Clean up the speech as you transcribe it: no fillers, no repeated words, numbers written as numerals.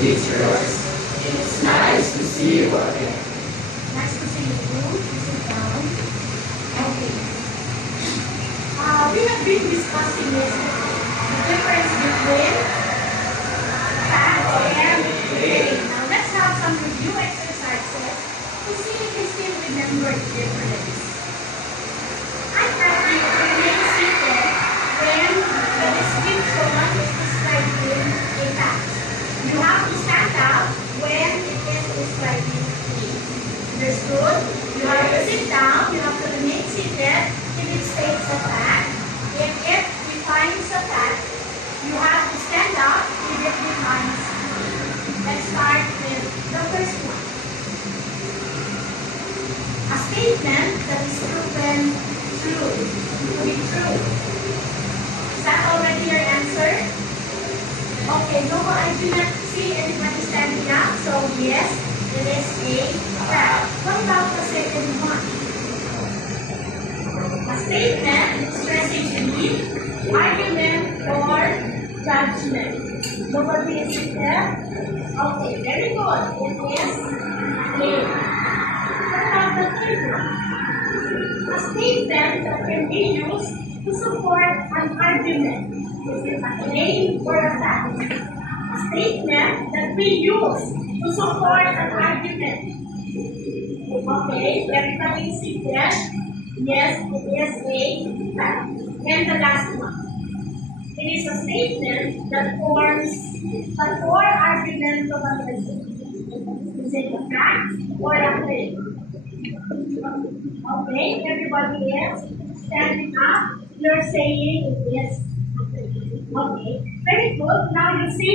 it's yours. It's nice to see you again. Nice to see you too. Sit down. Okay. We have been discussing yesterday the difference between fact and claim. Now let's have some review exercises to see if you still remember the difference. I have you remain seated when the description is describing a fact. You have to stand up when it is describing me. Understood? You have to sit down, you have to remain seated if it states a fact. If it defines a fact, you have to stand up if it defines me. Let's start with the first one. A statement that is proven true. To be true. Is that already your answer? Okay, no, I do not see anybody standing up, so yes, it is a fact. What about the second one? A statement expressing belief, argument, or judgment. Nobody is there? Okay, very good. It is claim. What about the third one? A statement that can be used to support an argument. Is it a claim or a fact? A statement that we use to support an argument. Okay, everybody is seated. Yes, it is a fact. And the last one. It is a statement that forms the core argument of a lesson. Is it a fact or a claim? Okay, everybody is standing up. You're saying it is. Okay, very good. Now you see